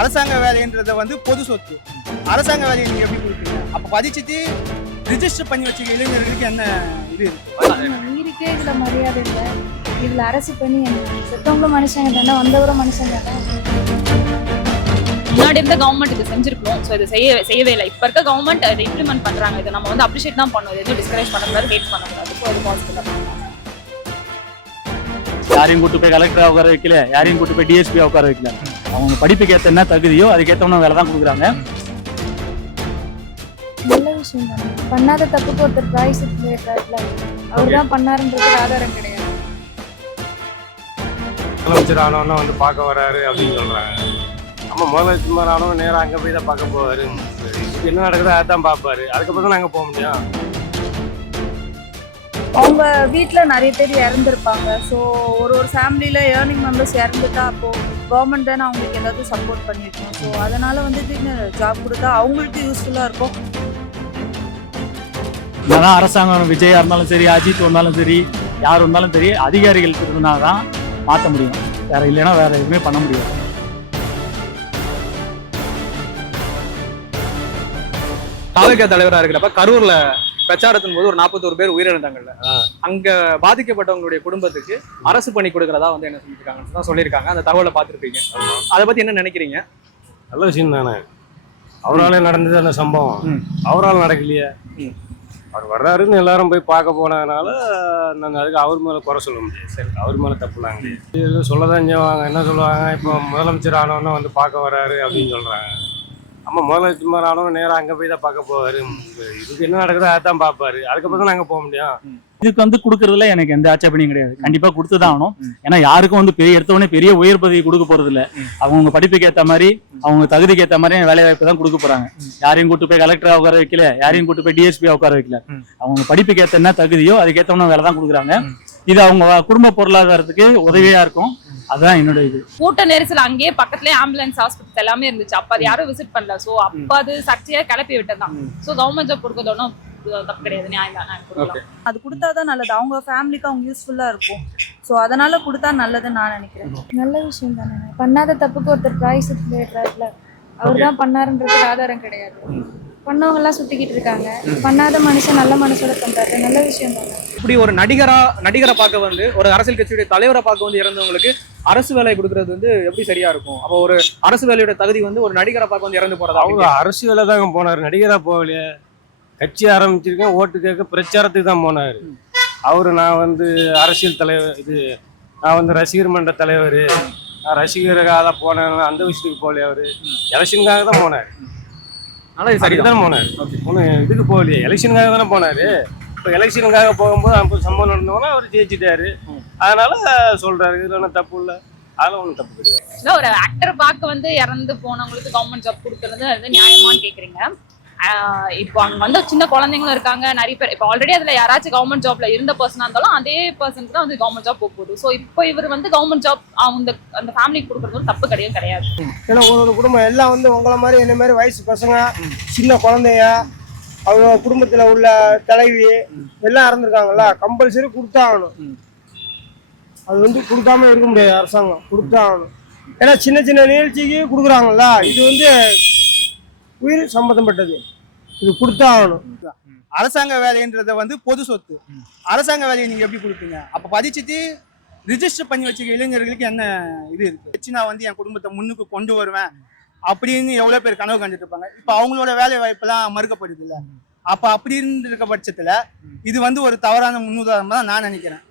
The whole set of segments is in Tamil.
அரசாங்க வேலைன்றத வந்து பொது சொத்து. அரசாங்க வேலையை நீங்க எப்படி கொடுப்பீங்க? அப்ப பதிச்சுட்டு ரிஜிஸ்டர் பண்ணி வச்சுக்க இளைஞர்களுக்கு என்ன இது இருக்கு? உயிருக்கே இதுல மரியாதை இல்லை. இதுல அரசு பண்ணி செத்தவங்களும் மனுஷங்க தானே, வந்தவரும் மனுஷங்க தானே. முன்னாடி இருந்த கவர்மெண்ட் இது செஞ்சிருக்கணும். ஸோ இது செய்யவே இல்லை. இப்போ இருக்க கவர்மெண்ட் இதை இம்ப்ளிமெண்ட் பண்றாங்க. இதை நம்ம வந்து அப்ரிஷியேட் தான் பண்ணணும். எதுவும் டிஸ்கரேஜ் பண்ணக்கூடாது, ஹேட் பண்ணக்கூடாது. ஸோ அது பாசிட்டிவ் பண்ணுவாங்க. யாரையும் கூட்டு போய் கலெக்டரா உட்கார வைக்கல, யாரையும் கூட்டு போய் டிஎஸ்பியா உட்கார வைக்கல. அவங்க படிப்புக்கு ஏற்ற என்ன தகுதியோ அதுக்கேற்றவன வேலை தான் கொடுக்குறாங்க. நல்ல விஷயம் தானே. பண்ணாத தப்புக்கு ஒருத்தர் பிரைஸ் அவர் தான் பண்ணாருன்றது ஆதாரம் கிடையாது. முதலமைச்சர் ஆனவனா வந்து பார்க்க வராரு அப்படின்னு சொல்றாங்க. நம்ம முதலமைச்சர் ஆனவன் நேரம் அங்கே போய் தான் பார்க்க போவாரு. என்ன நடக்குதோ அதான் பார்ப்பாரு. அதுக்கப்புறம் தான் நாங்கள் போக முடியும். அவங்க வீட்டில் நிறைய பேர் இறந்துருப்பாங்க. ஸோ ஒரு ஃபேமிலியில் ஏர்னிங் மெம்பர்ஸ் இறந்துட்டா அப்போது கவர்மெண்ட் தானே அவங்களுக்கு ஏதாவது சப்போர்ட் பண்ணியிருக்கோம். ஸோ அதனால் வந்து ஜாப் கொடுத்தா அவங்களுக்கு யூஸ்ஃபுல்லாக இருக்கும். என்னதான் அரசாங்கம் விஜயா இருந்தாலும் சரி, அஜித் வந்தாலும் சரி, யார் வந்தாலும் சரி, அதிகாரிகள் இருந்தா தான் மாற்ற முடியும். வேற இல்லைன்னா வேற எதுவுமே பண்ண முடியாது. தாலுகா தலைவராக இருக்கிறப்ப கரூர்ல பிரச்சாரத்தின் போது ஒரு 41 பேர் உயிரிழந்தாங்கல்ல, அங்க பாதிக்கப்பட்டவங்களுடைய குடும்பத்துக்கு அரசு பண்ணி கொடுக்கறதா வந்து என்ன சொல்லியிருக்காங்கன்னு தான் சொல்லியிருக்காங்க. அந்த தகவலை பார்த்துருப்பீங்க. அதை பத்தி என்ன நினைக்கிறீங்க? நல்ல விஷயம் தானே. அவரால் நடந்தது அந்த சம்பவம், அவரால் நடக்கலையே. அவர் வர்றாருன்னு எல்லாரும் போய் பார்க்க போனதுனால நான் அதுக்கு அவர் மேலே குறை சொல்ல முடியாது. சரி, அவர் மேலே தப்புலாங்க சொல்லதான் செய்வாங்க. என்ன சொல்லுவாங்க, இப்போ முதலமைச்சர் ஆனவனா வந்து பார்க்க வர்றாரு அப்படின்னு சொல்றாங்க. நம்ம முதலமைச்சர் ஆனவன் நேரம் அங்கே போய் தான் பார்க்க போவாரு. இதுக்கு என்ன நடக்குதோ அதான் பார்ப்பாரு. அதுக்கப்புறம் தான் நாங்கள் போக முடியும். இதுக்கு வந்து கொடுக்கறதுல எனக்கு எந்த ஆட்சேபனையும் கிடையாது. கண்டிப்பா கொடுத்துதான் ஆகணும். ஏன்னா யாருக்கும் வந்து பெரிய எடுத்தவொடனே பெரிய உயர் பதவி கொடுக்க போறது இல்ல. அவங்க படிப்புக்கு ஏற்ற மாதிரி, அவங்க தகுதிக்கு ஏற்ற மாதிரி வேலை வாய்ப்பு தான் கொடுக்க போறாங்க. யாரையும் கூட்டு போய் கலெக்டரா உட்கார வைக்கல, யாரையும் கூட்டு போய் டிஎஸ்பியா உட்கார வைக்கல. அவங்க படிப்புக்கு ஏற்ற என்ன தகுதியோ அதுக்கேற்றவன வேலை தான் கொடுக்குறாங்க. இது அவங்க குடும்ப பொருளாதாரத்துக்கு உதவியா இருக்கும். அதான் என்னோட இது. கூட்ட நெரிசல் அங்கேயே பக்கத்துலயே ஆம்புலன்ஸ் ஹாஸ்பிட்டல் எல்லாமே இருந்துச்சு. அப்ப அது யாரும் விசிட் பண்ணல. சோ அப்ப அது சர்ச்சையா கிளப்பி விட்டதான். சோ கவர்மெண்ட் ஜாப் கொடுக்கறது ஒன்றும் தப்பு கிடையாது, நியாயம் தான். அது கொடுத்தாதான் நல்லது. அவங்க ஃபேமிலிக்கு அவங்க யூஸ்ஃபுல்லாக இருக்கும். ஸோ அதனால கொடுத்தா நல்லதுன்னு நான் நினைக்கிறேன். நல்ல விஷயம் தானே. பண்ணாத தப்புக்கு ஒருத்தர் பிரைஸ் அவர் தான் பண்ணாருன்றது ஆதாரம் கிடையாது. பண்ணவங்க எல்லாம் சுத்திக்கிட்டு இருக்காங்க. பண்ணாத மனுஷன் நல்ல மனசோட பண்றாரு. நல்ல விஷயம் தானே. இப்படி ஒரு நடிகரை பார்க்க வந்து, ஒரு அரசியல் கட்சியுடைய தலைவரை பார்க்க வந்து இறந்தவங்களுக்கு அரசு வேலை கொடுக்கறது வந்து எப்படி சரியா இருக்கும்? அப்போ ஒரு அரசு வேலையோட தகுதி வந்து ஒரு நடிகரை பார்க்க வந்து இறந்து போறதா? அவங்க அரசு வேலை தாங்க போனார், நடிகராக போகலையே. கட்சி ஆரம்பிச்சிருக்கேன், ஓட்டு கேட்க பிரச்சாரத்துக்கு தான் போனார். அவரு நான் வந்து அரசியல் தலைவர், நான் வந்து ரசிகர் மன்ற தலைவர், நான் ரசிகருக்காக தான் போனேன். அந்த விஷயத்துக்கு போகலையே. அவரு எலெக்ஷனுக்காக தான் போனார். சரிதான் போனார். இதுக்கு போகலையே, எலெக்ஷனுக்காக தானே போனாரு. இப்போ எலெக்ஷனுக்காக போகும்போது அப்போ சம்பவம் நடந்தவங்கன்னா அவர் ஜெயிச்சிட்டாரு. அதனால சொல்றாரு. இதுல ஒன்றும் தப்பு இல்லை, அதெல்லாம் ஒன்றும் தப்பு கிடையாது. ஒரு ஆக்டர் பார்க்க வந்து இறந்து போனவங்களுக்கு கவர்மெண்ட் ஜாப் கொடுக்கறது வந்து நியாயமான்னு கேக்குறீங்க. இப்போ அங்க வந்து சின்ன குழந்தைங்களும் இருக்காங்க, நிறைய பேர். இப்போ ஆல்ரெடி அதுல யாராச்சும் கவர்மெண்ட் ஜாப்ல இருந்த பர்சனா இருந்தாலும் அதே பர்சனுக்கு தான் வந்து கவர்மெண்ட் ஜாப் போகுது. ஸோ இப்போ இவர் வந்து கவர்மெண்ட் ஜாப் அந்த ஃபேமிலிக்கு கொடுக்கறது தப்பு கிடையாது. ஏன்னா ஒரு குடும்பம் எல்லாம் வந்து உங்களை மாதிரி என்ன மாதிரி வயசு பசங்க, சின்ன குழந்தைங்க, அவங்க குடும்பத்துல உள்ள தலைவி எல்லாம் இறந்துருக்காங்கல்ல, கம்பல்சரி கொடுத்தாகணும். அது வந்து கொடுக்காம இருக்க முடியாது. அரசாங்கம் கொடுத்தாகணும். ஏன்னா சின்ன சின்ன நிகழ்ச்சிக்கு கொடுக்குறாங்கல்ல, இது வந்து உயிர் சம்பந்தப்பட்டது. இது கொடுத்தாகணும். அரசாங்க வேலைன்றத வந்து பொது சொத்து. அரசாங்க வேலையை நீங்க எப்படி கொடுப்பீங்க? அப்ப பதிச்சுட்டு ரிஜிஸ்டர் பண்ணி வச்சுக்க இளைஞர்களுக்கு என்ன இது இருக்கு? நான் வந்து என் குடும்பத்தை முன்னுக்கு கொண்டு வருவேன் அப்படின்னு எவ்வளவு பேர் கனவு கண்டுட்டு இருப்பாங்க. இப்ப அவங்களோட வேலை வாய்ப்பெல்லாம் மறுக்கப்படுது இல்ல. அப்ப அப்படி இருந்திருக்க பட்சத்துல இது வந்து ஒரு தவறான முன்னுதாரணமா தான் நான் நினைக்கிறேன்.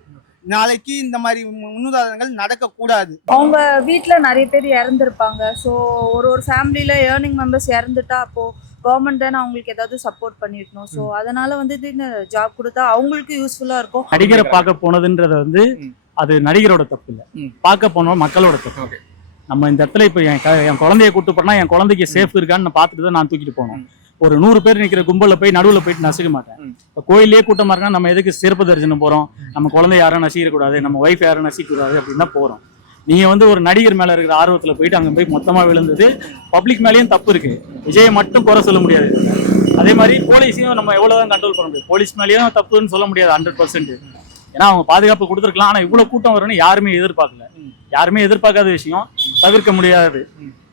நாளைக்கு இந்த மாதிரி முன்னுதாரணங்கள் நடக்க கூடாது. அவங்க வீட்டில் நிறைய பேர் இறந்துருப்பாங்க. ஸோ ஒரு ஃபேமிலியில் ஏர்னிங் மெம்பர்ஸ் இறந்துட்டா அப்போது கவர்மெண்ட் தானே அவங்களுக்கு ஏதாவது சப்போர்ட் பண்ணிருக்கணும். ஸோ அதனால வந்து ஜாப் கொடுத்தா அவங்களுக்கு யூஸ்ஃபுல்லாக இருக்கும். நடிகரை பார்க்க போனதுன்றது வந்து அது நடிகரோட தப்பு இல்லை, பார்க்க போனோம் மக்களோட தப்பு. நம்ம இந்த இடத்துல இப்போ என் குழந்தைய கூட்டு போனா என் குழந்தைக்கு சேஃப் இருக்கான்னு பார்த்துட்டு தான் நான் தூக்கிட்டு போனோம். ஒரு 100 பேர் நிற்கிற கும்பலில் போய் நடுவில் போயிட்டு நசிக்க மாட்டேன். இப்போ கோயிலே கூட்டமாக இருக்கா, நம்ம எதுக்கு சிறப்பு தரிசனம் போகிறோம்? நம்ம குழந்தை யாரும் நசிக்கக்கூடாது, நம்ம ஒய்ஃப் யாரும் நசிக்கக்கூடாது அப்படின்னு தான் போகிறோம். நீங்கள் வந்து ஒரு நடிகர் மேலே இருக்கிற ஆர்வத்தில் போயிட்டு அங்கே போய் மொத்தமாக விழுந்தது பப்ளிக் மேலேயும் தப்பு இருக்குது. விஜயை மட்டும் குறை சொல்ல முடியாது. அதே மாதிரி போலீஸையும் நம்ம எவ்வளோதான் கண்ட்ரோல் பண்ண முடியாது. போலீஸ் மேலேயும் தப்புன்னு சொல்ல முடியாது 100%. ஏன்னா அவங்க பாதுகாப்பு கொடுத்துருக்கலாம். ஆனால் இவ்வளோ கூட்டம் வரும்னு யாருமே எதிர்பார்க்கல. யாருமே எதிர்பார்க்காத விஷயம், தவிர்க்க முடியாது.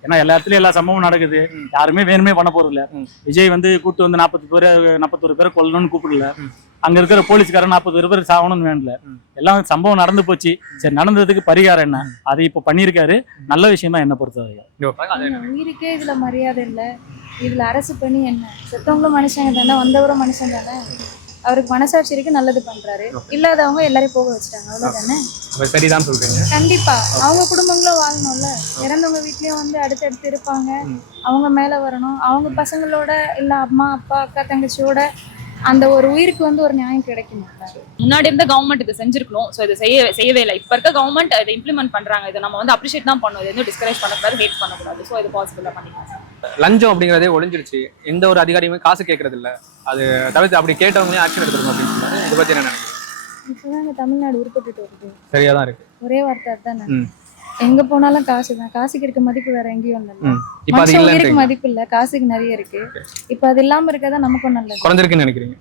ஏன்னா எல்லா இடத்துலயும் எல்லா சம்பவம் நடக்குது. யாருமே வேணுமே பண்ண போறது இல்ல. விஜய் வந்து கூட்டு வந்து 41 பேரை கொல்லணும்னு கூப்பிடல. அங்க இருக்கிற போலீஸ்காரன் 41 பேர் சாகணும்னு வேண்டல. எல்லாம் சம்பவம் நடந்து போச்சு. சரி, நடந்ததுக்கு பரிகாரம் என்ன, அதை இப்ப பண்ணிருக்காரு. நல்ல விஷயம் தான் என்ன பொறுத்தவரைக்கும். உயிருக்கே இதுல மரியாதை இல்ல. இதுல அரசு பண்ணி என்ன, செத்தவங்களும் மனுஷங்க தானே, வந்தவரும் மனுஷன் தானே. அவருக்கு மனசாட்சி இருக்கு, நல்லது பண்றாரு. இல்லாதவங்க எல்லாரையும் போக வச்சுட்டாங்க, அவ்வளவுதானே. சரிதான் சொல்றீங்க. கண்டிப்பா அவங்க குடும்பங்களும் வாழணும்ல. இறந்தவங்க வீட்லயும் வந்து அடுத்தடுத்து இருப்பாங்க. அவங்க மேல வரணும். அவங்க பசங்களோட இல்ல அம்மா அப்பா அக்கா தங்கச்சியோட அந்த ஒரு உயிருக்கு வந்து ஒரு நியாயம் கிடைக்கும். முன்னாடி இருந்த கவர்மெண்ட் இதை செஞ்சிருக்கணும். ஸோ இதை செய்யவே இல்லை. இப்போ இருக்க கவர்மெண்ட் இதை இம்ப்ளிமெண்ட் பண்றாங்க. இதை நம்ம வந்து அப்ரிஷியேட் தான் பண்ணணும். இது வந்து டிஸ்கரேஜ் பண்ணக்கூடாது, ஹேட் பண்ணக்கூடாது. ஸோ இது பாசிபிளாக பண்ணிக்கலாம். லஞ்சம் அப்படிங்கிறதே ஒழிஞ்சிருச்சு. எந்த ஒரு அதிகாரியுமே காசு கேட்கறது இல்ல. அது தவிர்த்து அப்படி கேட்டவங்களே ஆக்ஷன் எடுத்துக்கணும் அப்படின்னு சொன்னாரு. இதை பத்தி என்ன நினைக்கிறீங்க? இப்போதான் தமிழ்நாடு உருப்பட்டு வருது. சரியா தான் இருக்கு. ஒரே வார்த்தை தானே, எங்க போனாலும் காசு தான். காசுக்கு இருக்க மதிப்பு வேற எங்கேயும் இல்ல. இப்ப அது உயிருக்கு மதிப்பு இல்ல, காசுக்கு நிறைய இருக்கு. இப்ப அது இல்லாம இருக்கதான் நமக்கும் நல்லது. குறைஞ்சிருக்குன்னு நினைக்கிறீங்க?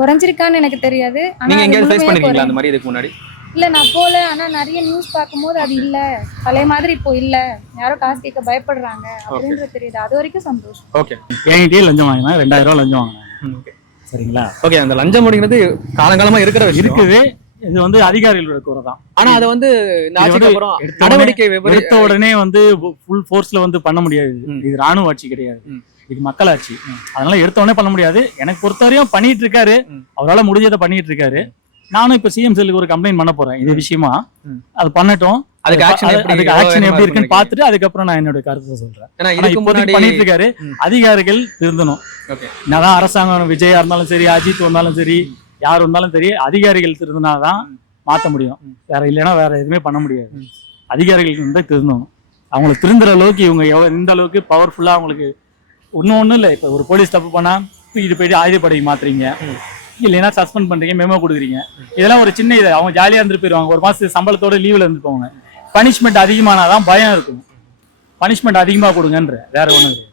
குறைஞ்சிருக்கான்னு எனக்கு தெரியாது. நீங்க எங்கேயாவது ஃபேஸ் பண்ணிருக்கீங்களா அந்த மாதிரி இதுக்கு முன்னாடி? இல்ல நான் போல. ஆனா நிறைய நியூஸ் பார்க்கும்போது அது இல்ல, பழைய மாதிரி இப்போ இல்ல, யாரோ காசு கேட்க பயப்படுறாங்க அப்படின்றது தெரியுது. அது வரைக்கும் சந்தோஷம். ஓகே. என்கிட்டயே லஞ்சம் வாங்கினா 2000 ரூபாய் லஞ்சம் வாங்கினேன். சரிங்களா? ஓகே. அந்த லஞ்சம் அப்படிங்கிறது காலங்காலமா இருக்குது. இது வந்து அதிகாரிகளோட குறை தான். ஆனா அதை வந்து நடவடிக்கை எடுத்த உடனே வந்து ஃபுல் ஃபோர்ஸ்ல வந்து பண்ண முடியாது. இது ராணுவ ஆட்சி கிடையாது, இது மக்களாட்சி. அதனால எடுத்த உடனே பண்ண முடியாது. எனக்கு பொறுத்தவரையும் பண்ணிட்டு இருக்காரு, அவரால் முடிஞ்சதை பண்ணிட்டு இருக்காரு. நானும் இப்ப சிஎம் செல்லுக்கு ஒரு கம்ப்ளைண்ட் பண்ண போறேன் இது விஷயமா. அது பண்ணட்டும், அதுக்கு ஆக்ஷன் எப்படி இருக்குன்னு பார்த்துட்டு அதுக்கப்புறம் நான் என்னோட கருத்தை சொல்றேன். பண்ணிட்டு இருக்காரு, அதிகாரிகள் திருந்தணும். என்னதான் அரசாங்கம் விஜயா இருந்தாலும் சரி, அஜித் வந்தாலும் சரி, யார் வந்தாலும் சரி, அதிகாரிகள் திருந்தினாதான் மாற்ற முடியும். வேற இல்லைன்னா வேற எதுவுமே பண்ண முடியாது. அதிகாரிகளுக்கு வந்து திருந்தணும். அவங்களை திருந்துற அளவுக்கு இவங்க எந்த அளவுக்கு பவர்ஃபுல்லா அவங்களுக்கு ஒன்றும் இல்லை. இப்போ ஒரு போலீஸ் தப்பு பண்ணா தூக்கிட்டு போயிட்டு ஆயுதப்படைக்கு மாத்துறீங்க, இல்லைன்னா சஸ்பெண்ட் பண்றீங்க, மெமோ கொடுக்குறீங்க. இதெல்லாம் ஒரு சின்ன இது. அவங்க ஜாலியா இருந்துட்டு போயிருவாங்க. ஒரு மாசத்துக்கு சம்பளத்தோட லீவ்ல இருந்து போவாங்க. பனிஷ்மெண்ட் அதிகமானாதான் பயம் இருக்கும். பனிஷ்மெண்ட் அதிகமா கொடுங்கன்ற, வேற ஒண்ணும் இல்லை.